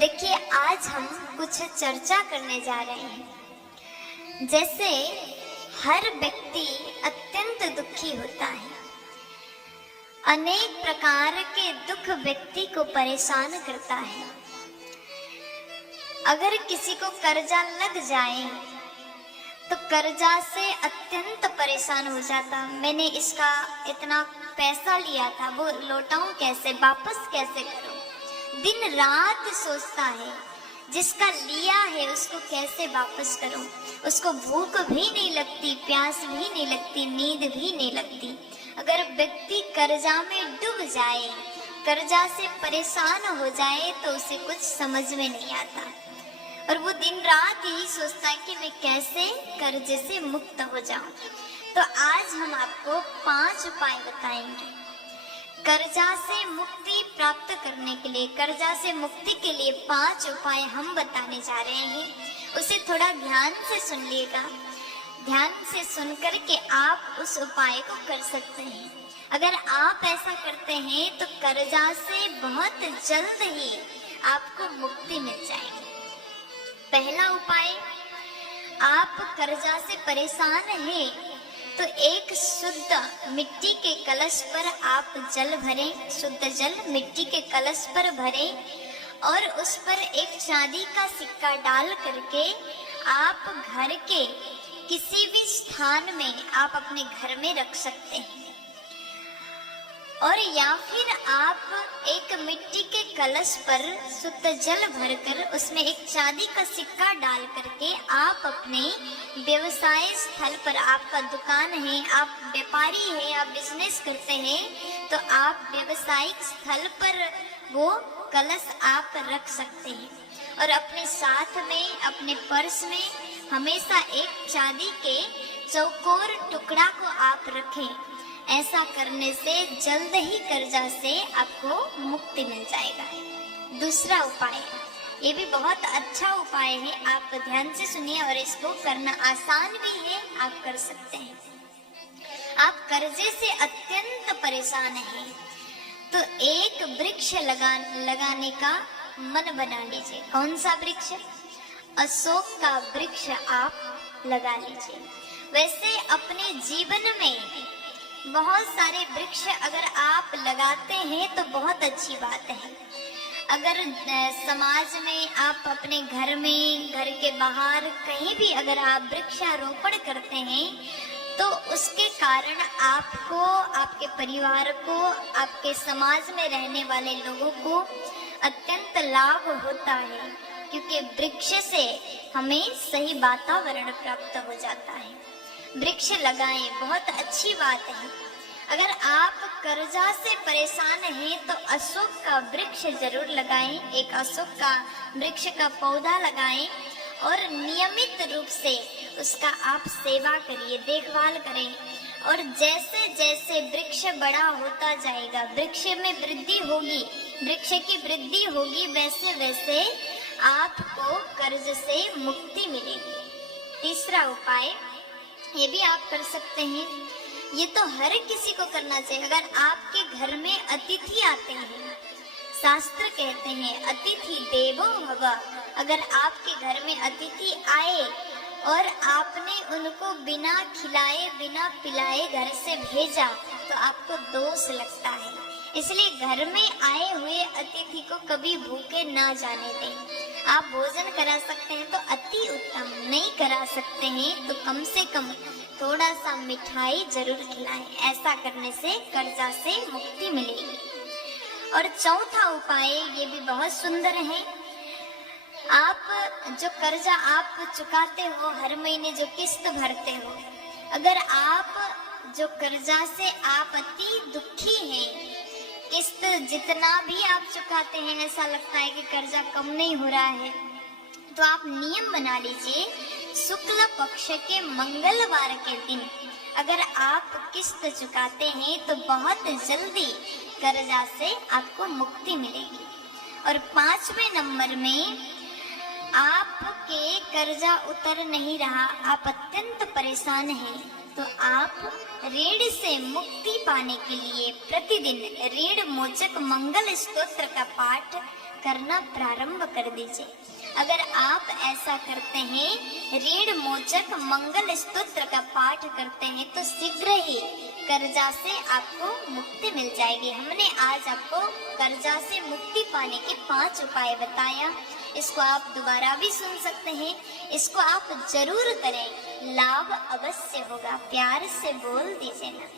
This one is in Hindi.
देखिए, आज हम कुछ चर्चा करने जा रहे हैं। जैसे हर व्यक्ति अत्यंत दुखी होता है, अनेक प्रकार के दुख व्यक्ति को परेशान करता है। अगर किसी को कर्जा लग जाए तो कर्जा से अत्यंत परेशान हो जाता। मैंने इसका इतना पैसा लिया था, वो लौटाऊं कैसे, वापस कैसे करूं, दिन रात सोचता है। जिसका लिया है उसको कैसे वापस करूं। उसको भूख भी नहीं लगती, प्यास भी नहीं लगती, नींद भी नहीं लगती। अगर व्यक्ति कर्जा में डूब जाए, कर्जा से परेशान हो जाए तो उसे कुछ समझ में नहीं आता और वो दिन रात यही सोचता है कि मैं कैसे कर्जे से मुक्त हो जाऊं। तो आज हम आपको 5 उपाय बताएंगे कर्जा से मुक्ति प्राप्त करने के लिए। कर्जा से मुक्ति के लिए 5 उपाय हम बताने जा रहे हैं। उसे थोड़ा ध्यान से सुन लीजिएगा। ध्यान से सुनकर के आप उस उपाय को कर सकते हैं। अगर आप ऐसा करते हैं तो कर्जा से बहुत जल्द ही आपको मुक्ति मिल जाएगी। पहला उपाय, आप कर्जा से परेशान हैं तो एक शुद्ध मिट्टी के कलश पर आप जल भरें। शुद्ध जल मिट्टी के कलश पर भरें और उस पर एक चांदी का सिक्का डाल करके आप घर के किसी भी स्थान में आप अपने घर में रख सकते हैं। और या फिर आप एक मिट्टी के कलश पर शुद्ध जल भरकर उसमें एक चांदी का सिक्का डाल करके आप अपने व्यवसाय स्थल पर, आपका दुकान है, आप व्यापारी हैं, आप बिजनेस करते हैं, तो आप व्यवसायिक स्थल पर वो कलश आप रख सकते हैं। और अपने साथ में, अपने पर्स में हमेशा एक चांदी के चौकोर टुकड़ा को आप रखें। ऐसा करने से जल्द ही कर्जा से आपको मुक्ति मिल जाएगा। दूसरा उपाय, ये भी बहुत अच्छा उपाय है, आप ध्यान से सुनिए और इसको करना आसान भी है, आप कर सकते हैं। आप कर्जे से अत्यंत परेशान हैं तो एक वृक्ष लगाने का मन बना लीजिए। कौन सा वृक्ष? अशोक का वृक्ष आप लगा लीजिए। वैसे अपने जीवन में बहुत सारे वृक्ष अगर आप लगाते हैं तो बहुत अच्छी बात है। अगर समाज में, आप अपने घर में, घर के बाहर कहीं भी अगर आप वृक्षारोपण करते हैं तो उसके कारण आपको, आपके परिवार को, आपके समाज में रहने वाले लोगों को अत्यंत लाभ होता है, क्योंकि वृक्ष से हमें सही वातावरण प्राप्त हो जाता है। वृक्ष लगाएं, बहुत अच्छी बात है। अगर आप कर्जा से परेशान हैं तो अशोक का वृक्ष जरूर लगाएं। एक अशोक का वृक्ष का पौधा लगाएं और नियमित रूप से उसका आप सेवा करिए, देखभाल करें। और जैसे जैसे वृक्ष बड़ा होता जाएगा, वृक्ष में वृद्धि होगी, वृक्ष की वृद्धि होगी, वैसे वैसे आपको कर्ज से मुक्ति मिलेगी। तीसरा उपाय, ये भी आप कर सकते हैं, ये तो हर किसी को करना चाहिए। अगर आपके घर में अतिथि आते हैं, शास्त्र कहते हैं अतिथि देवो भव। अगर आपके घर में अतिथि आए और आपने उनको बिना खिलाए, बिना पिलाए घर से भेजा तो आपको दोष लगता है। इसलिए घर में आए हुए अतिथि को कभी भूखे ना जाने दें। आप भोजन करा सकते हैं तो अति उत्तम, नहीं करा सकते हैं तो कम से कम थोड़ा सा मिठाई जरूर खिलाएं। ऐसा करने से कर्जा से मुक्ति मिलेगी। और चौथा उपाय, ये भी बहुत सुंदर है। आप जो कर्जा आप चुकाते हो, हर महीने जो किस्त भरते हो, अगर आप जो कर्जा से आप अति दुखी हैं, किस्त जितना भी आप चुकाते हैं ऐसा लगता है कि कर्जा कम नहीं हो रहा है, तो आप नियम बना लीजिए, शुक्ल पक्ष के मंगलवार के दिन अगर आप किस्त चुकाते हैं तो बहुत जल्दी कर्जा से आपको मुक्ति मिलेगी। और 5वें नंबर में, आपके कर्जा उतर नहीं रहा, आप अत्यंत परेशान हैं, तो आप ऋण से मुक्ति पाने के लिए प्रतिदिन ऋण मोचक मंगल स्तोत्र का पाठ करना प्रारंभ कर दीजिए। अगर आप ऐसा करते हैं, ऋण मोचक मंगल स्तोत्र का पाठ करते हैं, तो शीघ्र ही कर्जा से आपको मुक्ति मिल जाएगी। हमने आज आपको कर्जा से मुक्ति पाने के 5 उपाय बताया। इसको आप दोबारा भी सुन सकते हैं। इसको आप जरूर करें, लाभ अवश्य होगा। प्यार से बोल दीजिए ना।